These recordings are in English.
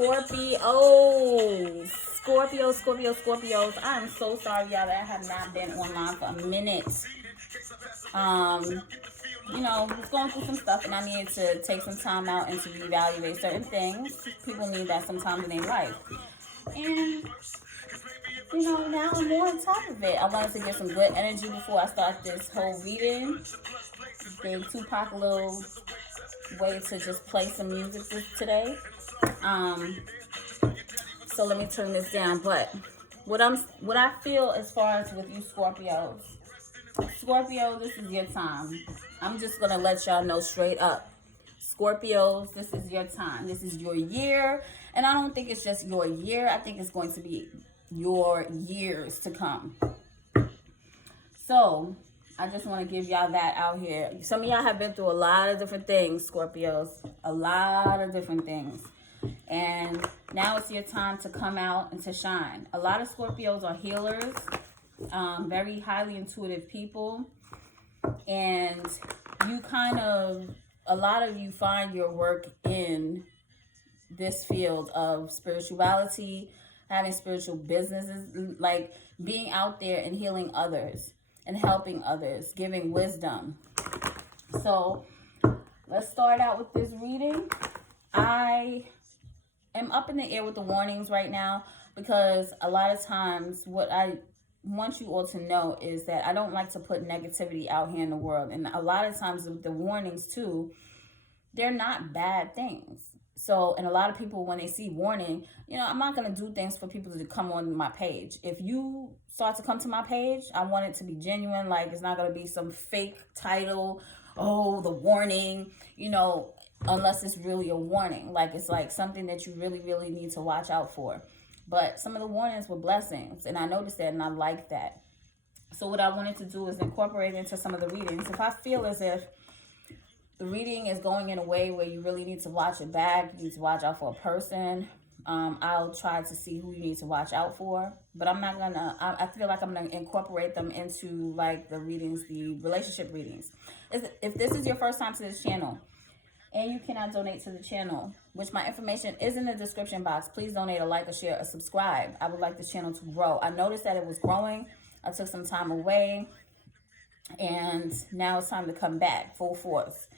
Scorpios. I am so sorry, y'all, that I have not been online for a minute. You know, was going through some stuff, and I needed to take some time out and to reevaluate certain things. People need that sometimes in their life. And, you know, now I'm more on top of it. I wanted to get some good energy before I start this whole reading. Gave Tupac a little way to just play some music today. So let me turn this down. But what I feel as far as with you Scorpios, Scorpio, this is your time. I'm just gonna let y'all know straight up, Scorpios, this is your time. This is your year, and I don't think it's just your year. I think it's going to be your years to come. So I just want to give y'all that out here. Some of y'all have been through a lot of different things, Scorpios, a lot of different things. And now it's your time to come out and to shine. A lot of Scorpios are healers, very highly intuitive people. And you a lot of you find your work in this field of spirituality, having spiritual businesses, like being out there and healing others and helping others, giving wisdom. So let's start out with this reading. I am up in the air with the warnings right now because a lot of times what I want you all to know is that I don't like to put negativity out here in the world. And a lot of times the warnings too, they're not bad things. So, and a lot of people, when they see warning, you know, I'm not going to do things for people to come on my page. If you start to come to my page, I want it to be genuine. Like, it's not going to be some fake title, oh, the warning, you know, unless it's really a warning. Like, it's like something that you really, really need to watch out for. But some of the warnings were blessings, and I noticed that, and I like that. So what I wanted to do is incorporate into some of the readings. If I feel as if the reading is going in a way where you really need to watch it back, you need to watch out for a person, I'll try to see who you need to watch out for. But I'm not going to, I feel like I'm going to incorporate them into like the readings, the relationship readings. If this is your first time to this channel, and you cannot donate to the channel, which my information is in the description box, please donate a like, a share, a subscribe. I would like this channel to grow. I noticed that it was growing. I took some time away, and now it's time to come back full force.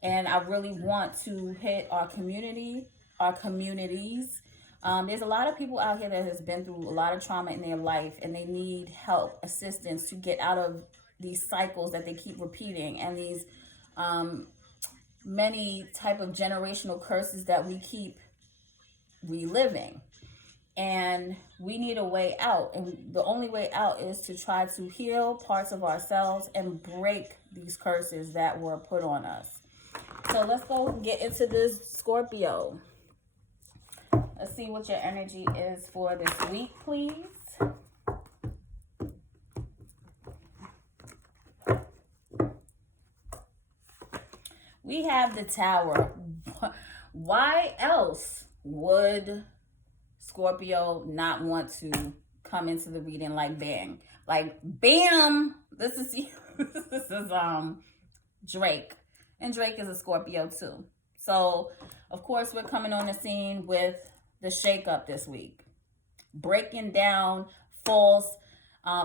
And I really want to hit our community, our communities. There's a lot of people out here that has been through a lot of trauma in their life, and they need help, assistance to get out of these cycles that they keep repeating, and these many type of generational curses that we keep reliving. And we need a way out, and the only way out is to try to heal parts of ourselves and break these curses that were put on us. So let's go get into this, Scorpio. Let's see what your energy is for this week, please. We have the Tower. Why else would Scorpio not want to come into the reading like bang? Like bam! This is Drake. And Drake is a Scorpio too. So, of course, we're coming on the scene with the shakeup this week. Breaking down false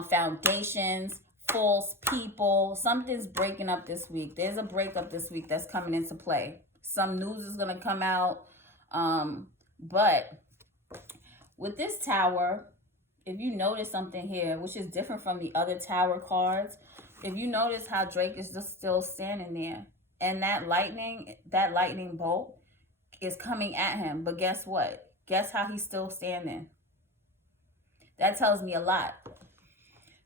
foundations, false people. Something's breaking up this week. There's a breakup this week that's coming into play. Some news is going to come out. But with this Tower, if you notice something here, which is different from the other Tower cards, if you notice how Drake is just still standing there, and that lightning bolt is coming at him. But guess what? Guess how he's still standing? That tells me a lot.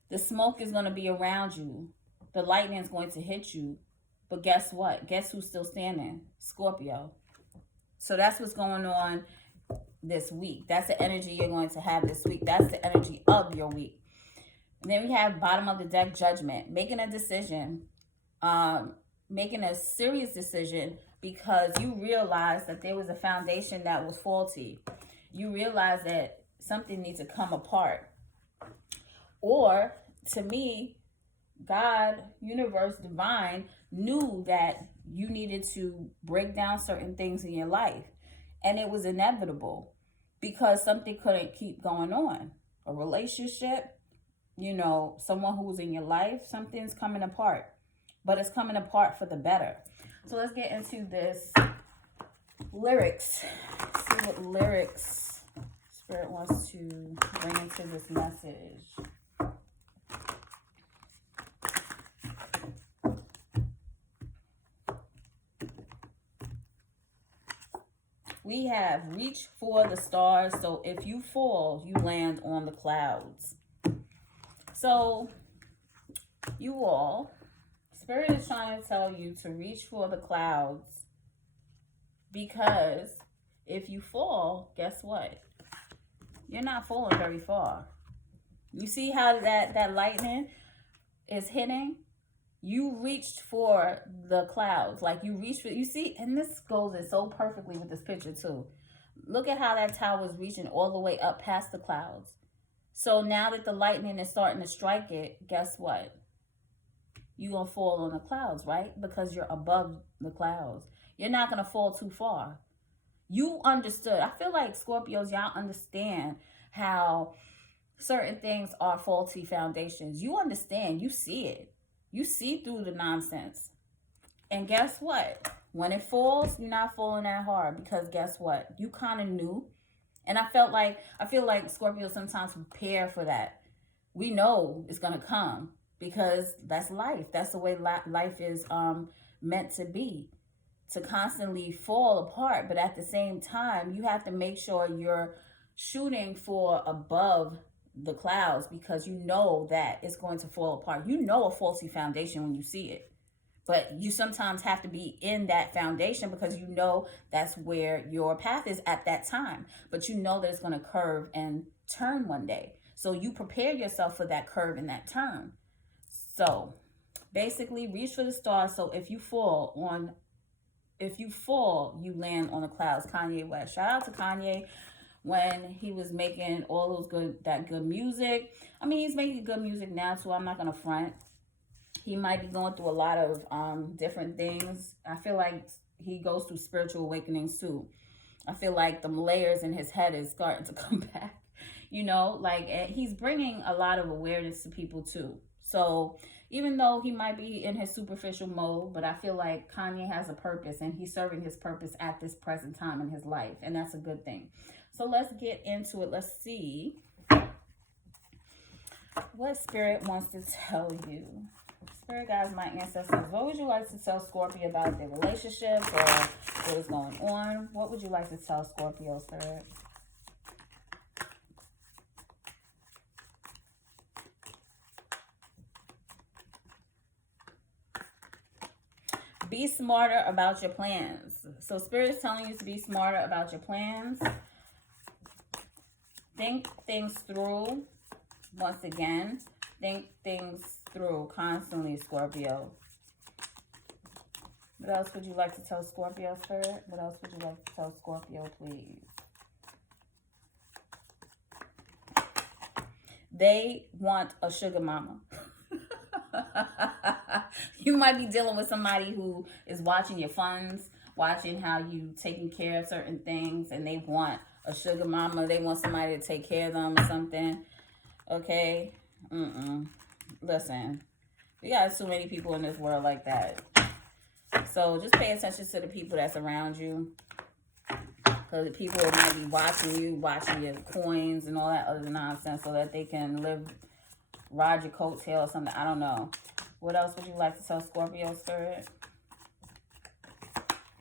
The smoke is going to be around you. The lightning is going to hit you. But guess what? Guess who's still standing? Scorpio. So that's what's going on this week. That's the energy you're going to have this week. That's the energy of your week. And then we have bottom of the deck, Judgment. Making a decision. Making a serious decision because you realize that there was a foundation that was faulty. You realize that something needs to come apart. Or, to me, God, universe, divine, knew that you needed to break down certain things in your life. And it was inevitable because something couldn't keep going on. A relationship, you know, someone who's in your life, something's coming apart, but it's coming apart for the better. So let's get into this lyrics. See what lyrics Spirit wants to bring into this message. We have reach for the stars, so if you fall, you land on the clouds. So, you all, Spirit is trying to tell you to reach for the clouds, because if you fall, guess what? You're not falling very far. You see how that lightning is hitting? You reached for the clouds. Like you reached for, you see, and this goes in so perfectly with this picture too. Look at how that tower is reaching all the way up past the clouds. So now that the lightning is starting to strike it, guess what? You're going to fall on the clouds, right? Because you're above the clouds. You're not going to fall too far. You understood. I feel like Scorpios, y'all understand how certain things are faulty foundations. You understand. You see it. You see through the nonsense. And guess what? When it falls, you're not falling that hard, because guess what? You kind of knew. And I feel like Scorpios sometimes prepare for that. We know it's going to come because that's life. That's the way life is meant to be, to constantly fall apart. But at the same time, you have to make sure you're shooting for above the clouds, because you know that it's going to fall apart. You know a faulty foundation when you see it, but you sometimes have to be in that foundation because you know that's where your path is at that time, but you know that it's going to curve and turn one day. So you prepare yourself for that curve and that turn. So basically, reach for the stars. So if you fall, you land on the clouds. Kanye West. Shout out to Kanye. When he was making all those good music. I mean, he's making good music now too. I'm not gonna front. He might be going through a lot of different things. I feel like he goes through spiritual awakenings too. I feel like the layers in his head is starting to come back. You know, like he's bringing a lot of awareness to people too. So even though he might be in his superficial mode, but I feel like Kanye has a purpose, and he's serving his purpose at this present time in his life, and that's a good thing. So let's get into it. Let's see what Spirit wants to tell you. Spirit guides, my ancestors, what would you like to tell Scorpio about their relationships or what is going on? What would you like to tell Scorpio, Spirit? Be smarter about your plans. So Spirit is telling you to be smarter about your plans. Think things through. Once again, think things through constantly, Scorpio. What else would you like to tell Scorpio, Spirit? What else would you like to tell Scorpio, please? They want a sugar mama. You might be dealing with somebody who is watching your funds, watching how you taking care of certain things, and they want a sugar mama. They want somebody to take care of them or something. Okay? Listen, we got too many people in this world like that. So just pay attention to the people that's around you. Because the people might be watching you, watching your coins and all that other nonsense, so that they can ride your coattail or something. I don't know. What else would you like to tell Scorpio, Spirit?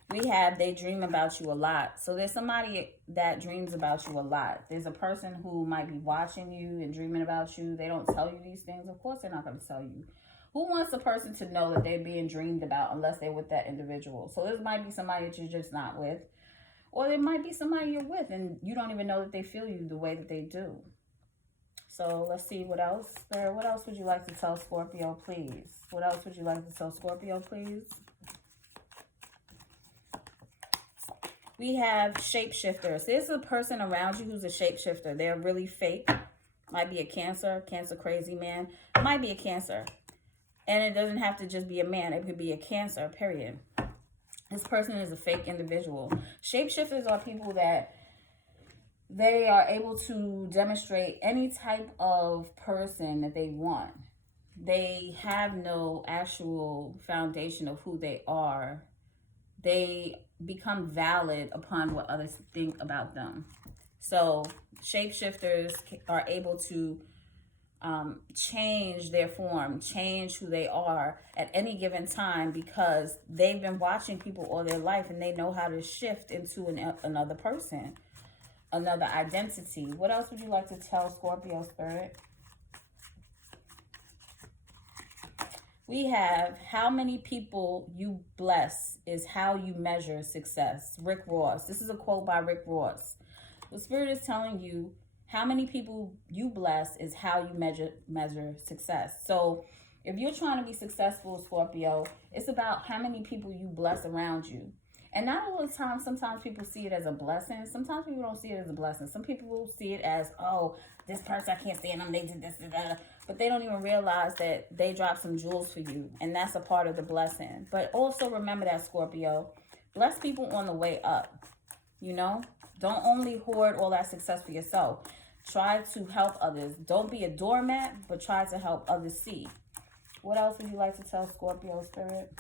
We have, they dream about you a lot. So there's somebody that dreams about you a lot. There's a person who might be watching you and dreaming about you. They don't tell you these things. Of course they're not going to tell you. Who wants a person to know that they're being dreamed about unless they're with that individual? So this might be somebody that you're just not with. Or there might be somebody you're with and you don't even know that they feel you the way that they do. So let's see what else. Spirit, what else would you like to tell Scorpio, please? What else would you like to tell Scorpio, please? We have shapeshifters. There's a person around you who's a shapeshifter. They're really fake. Might be a Cancer crazy man. Might be a Cancer. And it doesn't have to just be a man. It could be a Cancer, period. This person is a fake individual. Shapeshifters are people that they are able to demonstrate any type of person that they want. They have no actual foundation of who they are. They become valid upon what others think about them. So shapeshifters are able to change their form, change who they are at any given time, because they've been watching people all their life and they know how to shift into another person, another identity. What else would you like to tell Scorpio Spirit? We have, how many people you bless is how you measure success. Rick Ross. This is a quote by Rick Ross. The Spirit is telling you, how many people you bless is how you measure success. So if you're trying to be successful, Scorpio, it's about how many people you bless around you. And not all the time, sometimes people see it as a blessing. Sometimes people don't see it as a blessing. Some people will see it as, oh, this person, I can't stand them, they did this, that. But they don't even realize that they dropped some jewels for you. And that's a part of the blessing. But also remember that, Scorpio, bless people on the way up, you know? Don't only hoard all that success for yourself. Try to help others. Don't be a doormat, but try to help others see. What else would you like to tell Scorpio Spirit?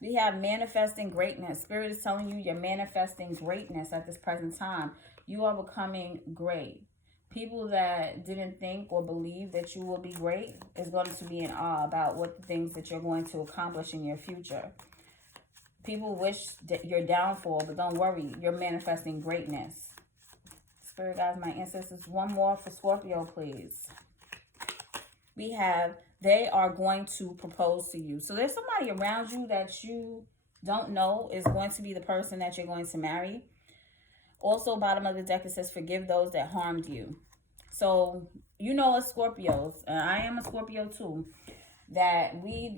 We have manifesting greatness. Spirit is telling you you're manifesting greatness at this present time. You are becoming great. People that didn't think or believe that you will be great is going to be in awe about what the things that you're going to accomplish in your future. People wish that your downfall, but don't worry, you're manifesting greatness. Spirit guides, my ancestors, one more for Scorpio, please. We have, they are going to propose to you. So there's somebody around you that you don't know is going to be the person that you're going to marry. Also, bottom of the deck, it says, forgive those that harmed you. So, you know, as Scorpios, and I am a Scorpio too, that we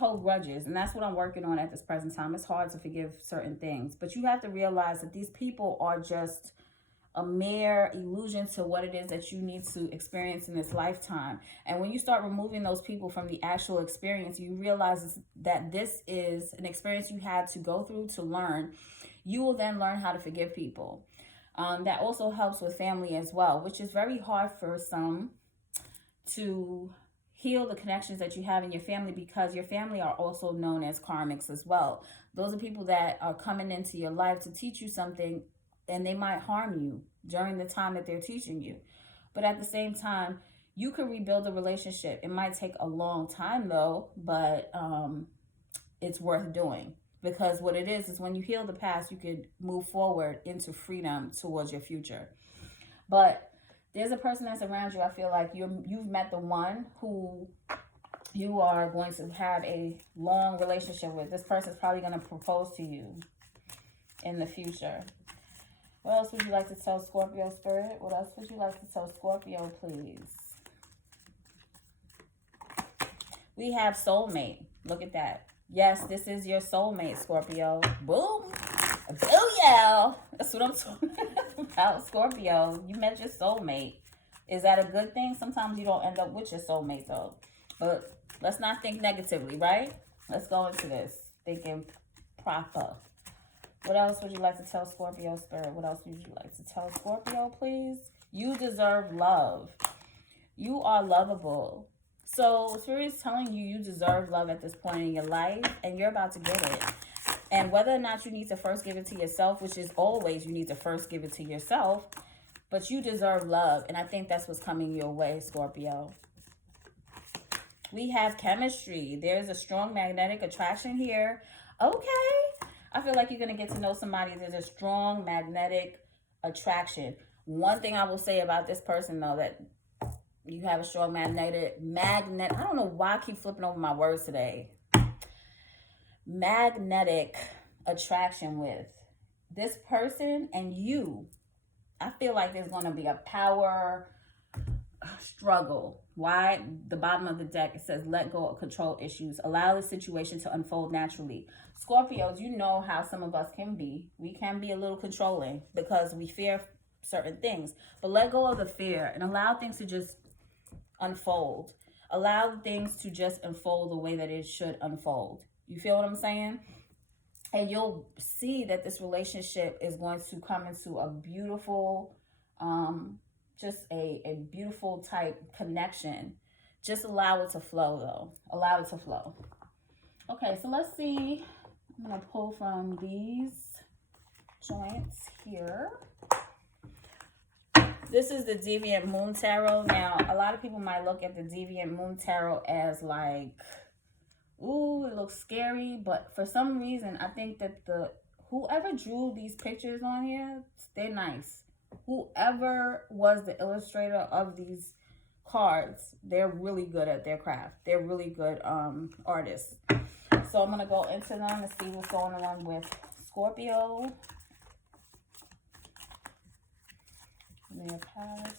hold grudges. And that's what I'm working on at this present time. It's hard to forgive certain things. But you have to realize that these people are just a mere illusion to what it is that you need to experience in this lifetime. And when you start removing those people from the actual experience, you realize that this is an experience you had to go through to learn. You will then learn how to forgive people. That also helps with family as well, which is very hard for some to heal the connections that you have in your family, because your family are also known as karmics as well. Those are people that are coming into your life to teach you something, and they might harm you during the time that they're teaching you. But at the same time, you can rebuild a relationship. It might take a long time though, but it's worth doing. Because what it is when you heal the past, you could move forward into freedom towards your future. But there's a person that's around you. I feel like you've met the one who you are going to have a long relationship with. This person's probably going to propose to you in the future. What else would you like to tell Scorpio Spirit? What else would you like to tell Scorpio, please? We have soulmate. Look at that. Yes, this is your soulmate, Scorpio. Boom. Booyah. That's what I'm talking about, Scorpio. You met your soulmate. Is that a good thing? Sometimes you don't end up with your soulmate, though. But let's not think negatively, right? Let's go into this thinking proper. What else would you like to tell Scorpio Spirit? What else would you like to tell Scorpio, please? You deserve love. You are lovable. So Spirit is telling you you deserve love at this point in your life, and you're about to get it. And whether or not you need to first give it to yourself, which is always you need to first give it to yourself, but you deserve love. And I think that's what's coming your way, Scorpio. We have chemistry. There's a strong magnetic attraction here. Okay. I feel like you're going to get to know somebody. There's a strong magnetic attraction. One thing I will say about this person, though, that you have a strong magnet. I don't know why I keep flipping over my words today. Magnetic attraction with this person and you. I feel like there's going to be a power struggle. Why? The bottom of the deck, it says, let go of control issues. Allow the situation to unfold naturally. Scorpios, you know how some of us can be. We can be a little controlling because we fear certain things. But let go of the fear and allow things to just unfold. Allow things to just unfold the way that it should unfold. You feel what I'm saying? And you'll see that this relationship is going to come into a beautiful, just a beautiful type connection. Just allow it to flow, though. Allow it to flow. Okay, so let's see. I'm going to pull from these joints here. This is the Deviant Moon Tarot. Now, a lot of people might look at the Deviant Moon Tarot as like, ooh, it looks scary. But for some reason, I think that whoever drew these pictures on here, they're nice. Whoever was the illustrator of these cards, they're really good at their craft. They're really good artists. So I'm going to go into them and see what's going on with Scorpio. Their past.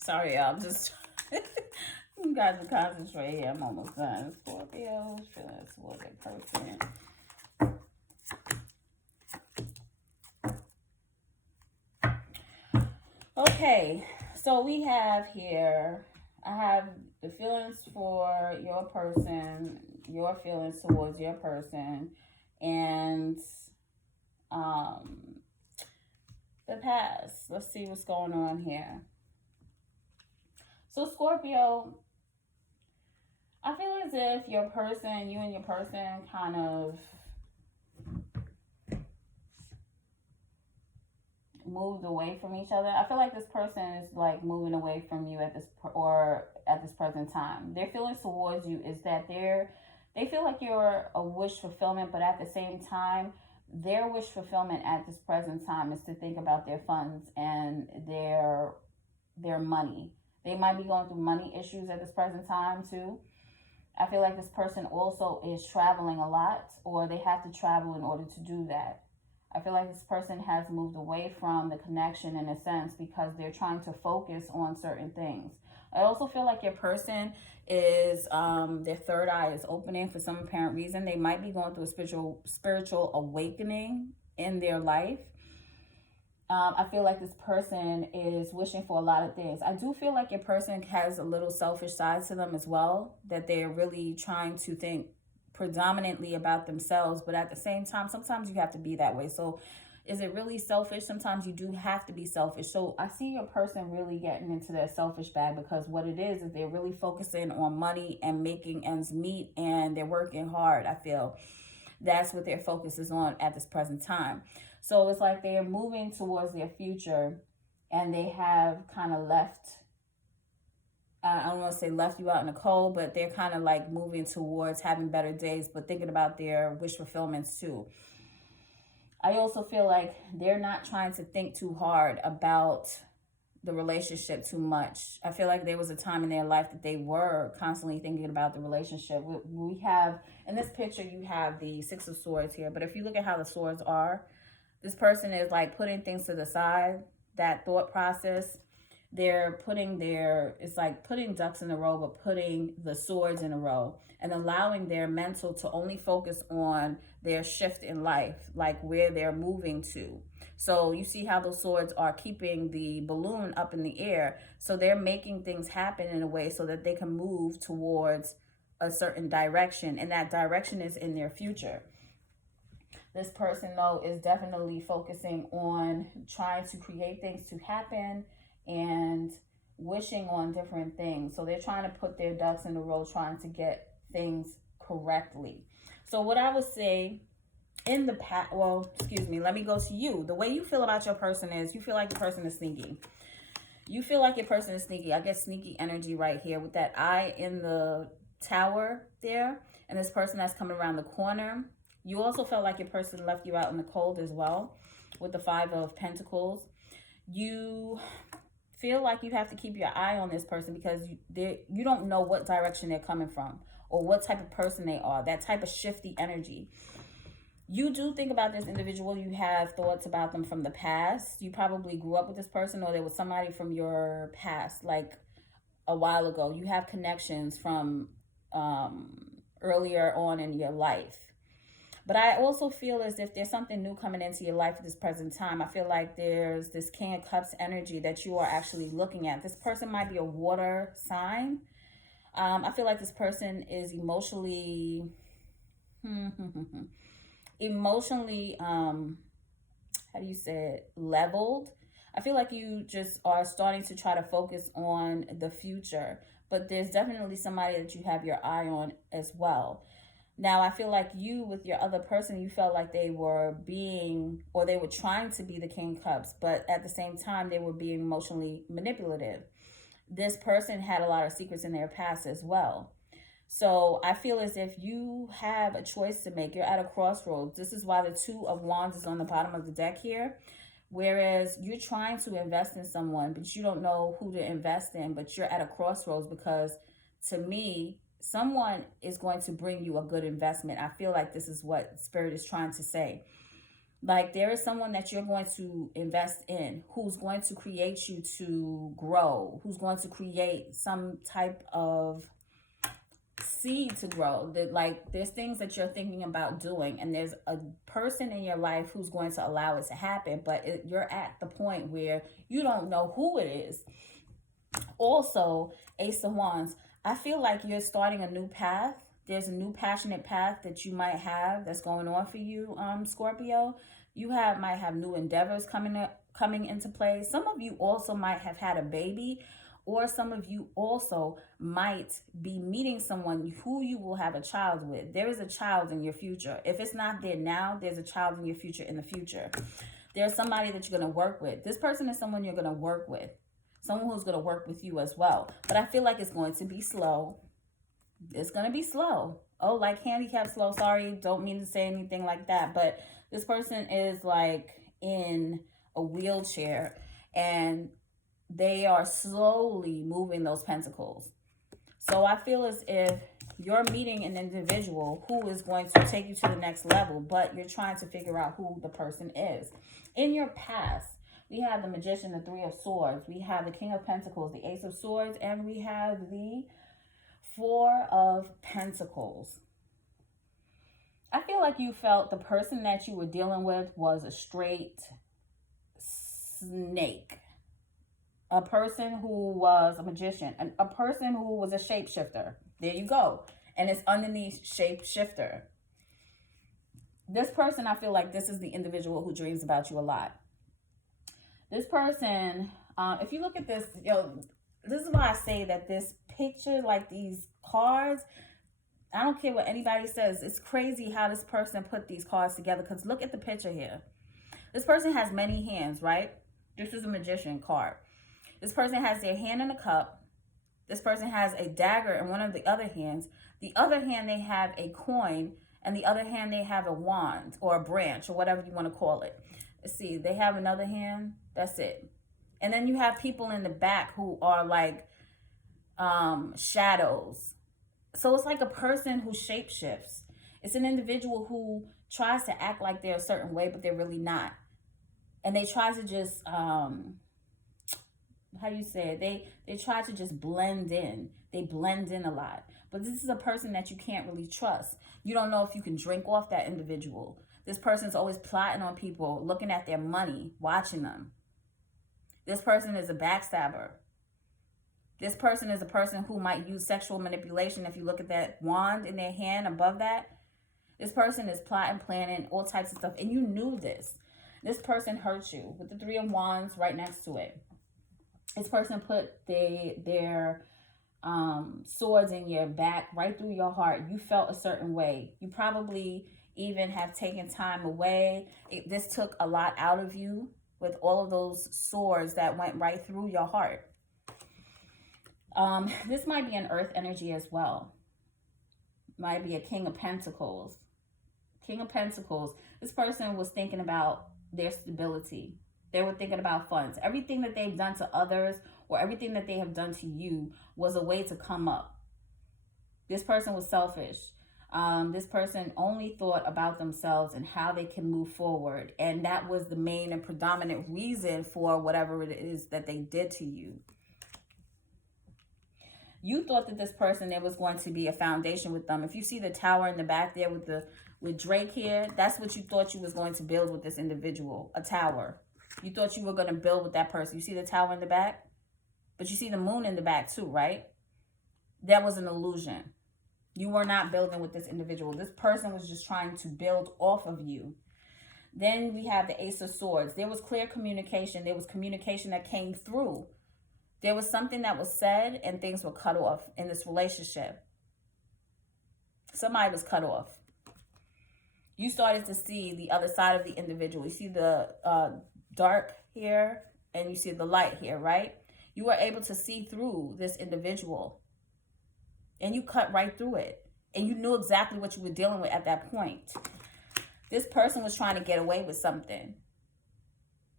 Sorry, y'all. I'm just you guys are concentrating. I'm almost done. Scorpio feelings towards a person. Okay, so we have here. I have the feelings for your person, your feelings towards your person, and the past. Let's see what's going on here. So Scorpio, I feel as if you and your person kind of moved away from each other. I feel like this person is like moving away from you at this present time. Their feelings towards you is that they feel like you're a wish fulfillment, but at the same time, their wish fulfillment at this present time is to think about their funds and their money. They might be going through money issues at this present time too. I feel like this person also is traveling a lot, or they have to travel in order to do that. I feel like this person has moved away from the connection in a sense because they're trying to focus on certain things. I also feel like your person is, their third eye is opening for some apparent reason. They might be going through a spiritual awakening in their life. I feel like this person is wishing for a lot of things. I do feel like your person has a little selfish side to them as well, that they're really trying to think predominantly about themselves, but at the same time, sometimes you have to be that way. So is it really selfish? Sometimes you do have to be selfish. So I see your person really getting into that selfish bag, because what it is they're really focusing on money and making ends meet, and they're working hard. I feel that's what their focus is on at this present time. So it's like they're moving towards their future, and they have kind of left, I don't want to say left you out in the cold, but they're kind of like moving towards having better days, but thinking about their wish fulfillments too. I also feel like they're not trying to think too hard about the relationship too much. I feel like there was a time in their life that they were constantly thinking about the relationship. We have, in this picture, you have the Six of Swords here, but if you look at how the swords are, this person is like putting things to the side, that thought process. They're it's like putting ducks in a row, but putting the swords in a row and allowing their mental to only focus on their shift in life, like where they're moving to. So you see how those swords are keeping the balloon up in the air. So they're making things happen in a way so that they can move towards a certain direction, and that direction is in their future. This person, though, is definitely focusing on trying to create things to happen and wishing on different things. So they're trying to put their ducks in a row, trying to get things correctly. So what I would say in the past, well, excuse me, let me go to you. The way you feel about your person is you feel like the person is sneaky. You feel like your person is sneaky. I get sneaky energy right here with that eye in the tower there, and this person that's coming around the corner. You also felt like your person left you out in the cold as well with the Five of Pentacles. You feel like you have to keep your eye on this person because you don't know what direction they're coming from or what type of person they are, that type of shifty energy. You do think about this individual. You have thoughts about them from the past. You probably grew up with this person, or there was somebody from your past, like a while ago. You have connections from earlier on in your life. But I also feel as if there's something new coming into your life at this present time. I feel like there's this King of Cups energy that you are actually looking at. This person might be a water sign. I feel like this person is emotionally... emotionally, how do you say it, leveled. I feel like you just are starting to try to focus on the future, but there's definitely somebody that you have your eye on as well. Now, I feel like you, with your other person, you felt like they were being, or they were trying to be the King of Cups, but at the same time, they were being emotionally manipulative. This person had a lot of secrets in their past as well. So I feel as if you have a choice to make. You're at a crossroads. This is why the Two of Wands is on the bottom of the deck here. Whereas you're trying to invest in someone, but you don't know who to invest in, but you're at a crossroads because, to me, someone is going to bring you a good investment. I feel like this is what Spirit is trying to say. Like, there is someone that you're going to invest in who's going to create you to grow, who's going to create some type of seed to grow. That, like, there's things that you're thinking about doing, and there's a person in your life who's going to allow it to happen, but you're at the point where you don't know who it is. Also, Ace of Wands, I feel like you're starting a new path. There's a new passionate path that you might have that's going on for you, Scorpio. You might have new endeavors coming into play. Some of you also might have had a baby, or some of you also might be meeting someone who you will have a child with. There is a child in your future. If it's not there now, there's a child in your future in the future. There's somebody that you're going to work with. This person is someone you're going to work with. Someone who's going to work with you as well. But I feel like it's going to be slow. It's going to be slow. Oh, like handicap slow. Sorry, don't mean to say anything like that. But this person is like in a wheelchair, and they are slowly moving those pentacles. So I feel as if you're meeting an individual who is going to take you to the next level, but you're trying to figure out who the person is. In your past, we have the Magician, the Three of Swords. We have the King of Pentacles, the Ace of Swords, and we have the Four of Pentacles. I feel like you felt the person that you were dealing with was a straight snake. A person who was a magician, a person who was a shapeshifter. There you go. And it's underneath shapeshifter. This person, I feel like this is the individual who dreams about you a lot. This person, if you look at this, this is why I say that this picture, like these cards, I don't care what anybody says. It's crazy how this person put these cards together, because look at the picture here. This person has many hands, right? This is a magician card. This person has their hand in a cup. This person has a dagger in one of the other hands. The other hand, they have a coin. And the other hand, they have a wand or a branch or whatever you want to call it. Let's see, they have another hand. That's it. And then you have people in the back who are like shadows. So it's like a person who shapeshifts. It's an individual who tries to act like they're a certain way, but they're really not. And they try to just... how do you say it? They try to just blend in. They blend in a lot. But this is a person that you can't really trust. You don't know if you can drink off that individual. This person's always plotting on people, looking at their money, watching them. This person is a backstabber. This person is a person who might use sexual manipulation. If you look at that wand in their hand above that, this person is plotting, planning, all types of stuff. And you knew this. This person hurt you with the Three of Wands right next to it. This person put their swords in your back, right through your heart. You felt a certain way. You probably even have taken time away. This took a lot out of you with all of those swords that went right through your heart. This might be an earth energy as well. Might be a King of Pentacles. King of Pentacles. This person was thinking about their stability. They were thinking about funds. Everything that they've done to others or everything that they have done to you was a way to come up. This person was selfish. This person only thought about themselves and how they can move forward. And that was the main and predominant reason for whatever it is that they did to you. You thought that this person, there was going to be a foundation with them. If you see the tower in the back there with Drake here, that's what you thought you was going to build with this individual, a tower. You thought you were going to build with that person. You see the tower in the back? But you see the moon in the back too, right? That was an illusion. You were not building with this individual. This person was just trying to build off of you. Then we have the Ace of Swords. There was clear communication. There was communication that came through. There was something that was said and things were cut off in this relationship. Somebody was cut off. You started to see the other side of the individual. You see the dark here and you see the light here, right? You were able to see through this individual and you cut right through it. And you knew exactly what you were dealing with at that point. This person was trying to get away with something.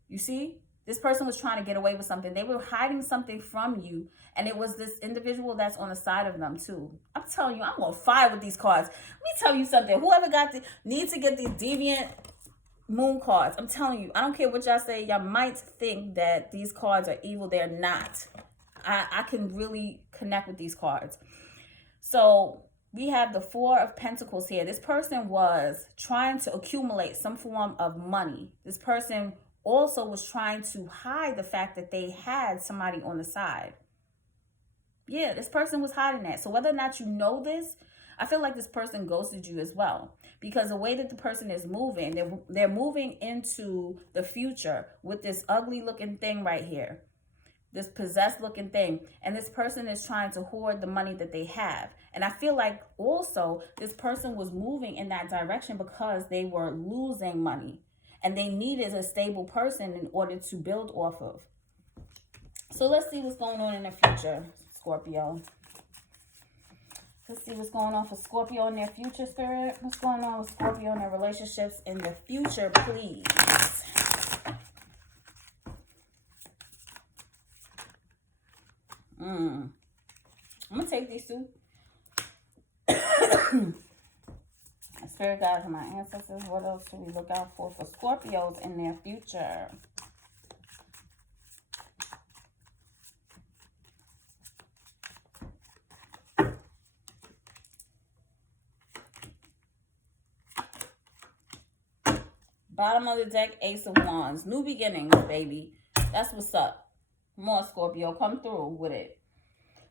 You see? This person was trying to get away with something. They were hiding something from you. And it was this individual that's on the side of them too. I'm telling you, I'm going to fight with these cards. Let me tell you something. Whoever needs to get these Deviant moon cards. I'm telling you, I don't care what y'all say. Y'all might think that these cards are evil. They're not. I can really connect with these cards. So we have the Four of Pentacles here. This person was trying to accumulate some form of money. This person also was trying to hide the fact that they had somebody on the side. Yeah, this person was hiding that. So whether or not you know this, I feel like this person ghosted you as well. Because the way that the person is moving, they're moving into the future with this ugly looking thing right here. This possessed looking thing. And this person is trying to hoard the money that they have. And I feel like also this person was moving in that direction because they were losing money. And they needed a stable person in order to build off of. So let's see what's going on in the future, Scorpio. Let's see what's going on for Scorpio in their future, Spirit. What's going on with Scorpio and their relationships in the future, please? I'm going to take these two. Spirit guides and my ancestors, what else should we look out for Scorpios in their future? Bottom of the deck, Ace of Wands. New beginnings, baby. That's what's up. More Scorpio, come through with it.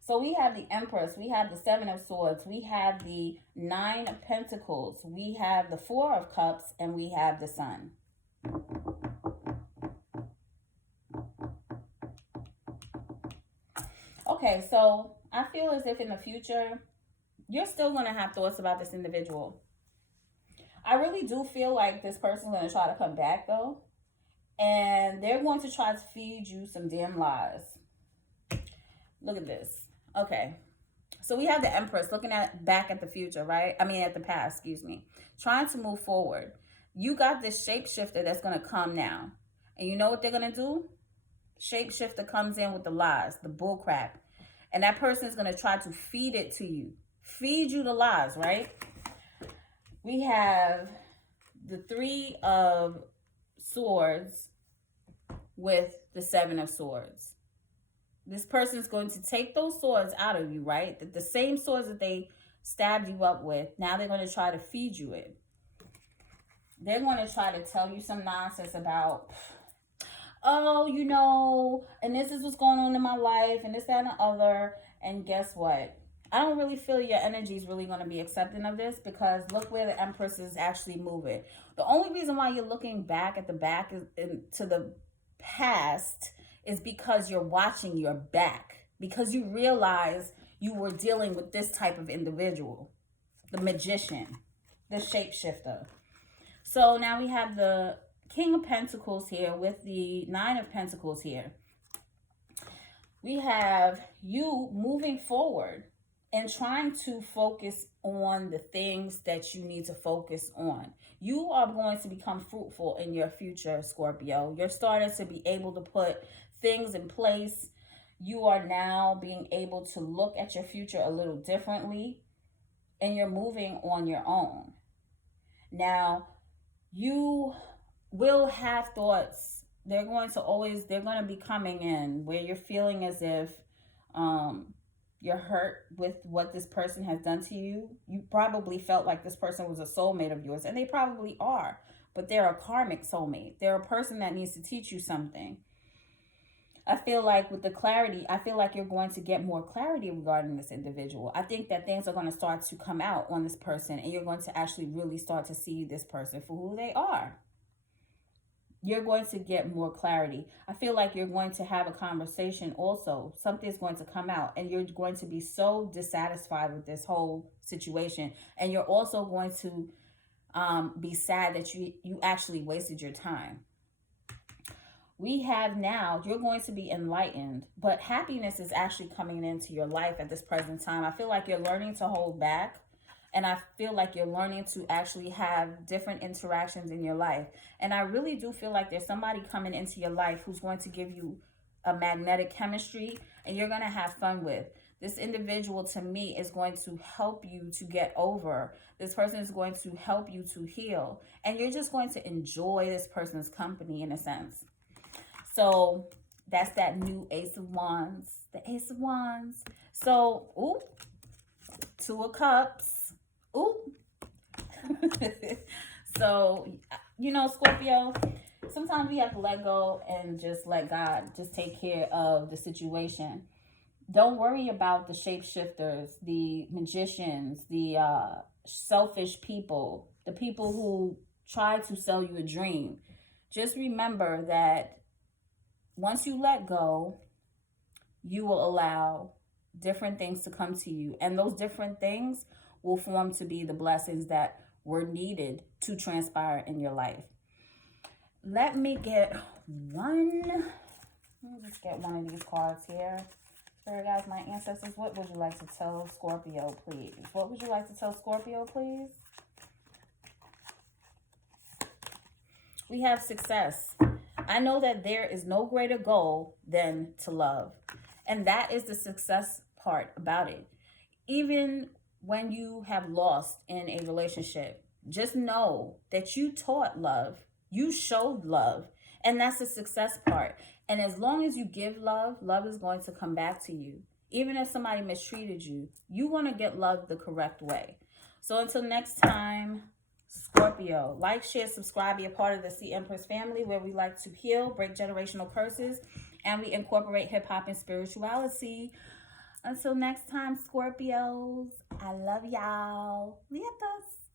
So we have the Empress, we have the Seven of Swords, we have the Nine of Pentacles, we have the Four of Cups, and we have the Sun. Okay, so I feel as if in the future, you're still going to have thoughts about this individual. I really do feel like this person's going to try to come back, though. And they're going to try to feed you some damn lies. Look at this. Okay. So we have the Empress looking back at the future, right? I mean, at the past, excuse me. Trying to move forward. You got this shapeshifter that's going to come now. And you know what they're going to do? Shapeshifter comes in with the lies, the bullcrap. And that person is going to try to feed it to you. Feed you the lies, right? We have the Three of Swords with the Seven of Swords. This person's going to take those swords out of you, right? The same swords that they stabbed you up with, now they're going to try to feed you it. They're going to try to tell you some nonsense about, oh, you know, and this is what's going on in my life, and this, that, and the other. And guess what? I don't really feel your energy is really going to be accepting of this, because look where the Empress is actually moving. The only reason why you're looking back at the back to the past is because you're watching your back, because you realize you were dealing with this type of individual, the magician, the shapeshifter. So now we have the King of Pentacles here with the Nine of Pentacles here. We have you moving forward and trying to focus on the things that you need to focus on. You are going to become fruitful in your future, Scorpio. You're starting to be able to put things in place. You are now being able to look at your future a little differently, and you're moving on your own. Now, you will have thoughts. They're going to be coming in where you're feeling as if you're hurt with what this person has done to you. You probably felt like this person was a soulmate of yours, and they probably are, but they're a karmic soulmate. They're a person that needs to teach you something. I feel like with the clarity, I feel like you're going to get more clarity regarding this individual. I think that things are going to start to come out on this person, and you're going to actually really start to see this person for who they are. You're going to get more clarity. I feel like you're going to have a conversation also. Something's going to come out, and you're going to be so dissatisfied with this whole situation. And you're also going to be sad that you actually wasted your time. We have now, you're going to be enlightened, but happiness is actually coming into your life at this present time. I feel like you're learning to hold back. And I feel like you're learning to actually have different interactions in your life. And I really do feel like there's somebody coming into your life who's going to give you a magnetic chemistry and you're going to have fun with. This individual, to me, is going to help you to get over. This person is going to help you to heal. And you're just going to enjoy this person's company in a sense. So that's that new Ace of Wands. The Ace of Wands. So, ooh, Two of Cups. Ooh. So, you know, Scorpio, sometimes we have to let go and just let God just take care of the situation. Don't worry about the shapeshifters, the magicians, the selfish people, the people who try to sell you a dream. Just remember that once you let go, you will allow different things to come to you. And those different things will form to be the blessings that were needed to transpire in your life. Let me get one. Let me just get one of these cards here. Here, guys, my ancestors, what would you like to tell Scorpio, please? What would you like to tell Scorpio, please? We have success. I know that there is no greater goal than to love. And that is the success part about it. Even when you have lost in a relationship, just know that you taught love, you showed love, and that's the success part. And as long as you give love, love is going to come back to you. Even if somebody mistreated you, you want to get love the correct way. So until next time, Scorpio, like, share, subscribe, be a part of the Cempress family where we like to heal, break generational curses, and we incorporate hip-hop and spirituality. Until next time, Scorpios, I love y'all. Lietas.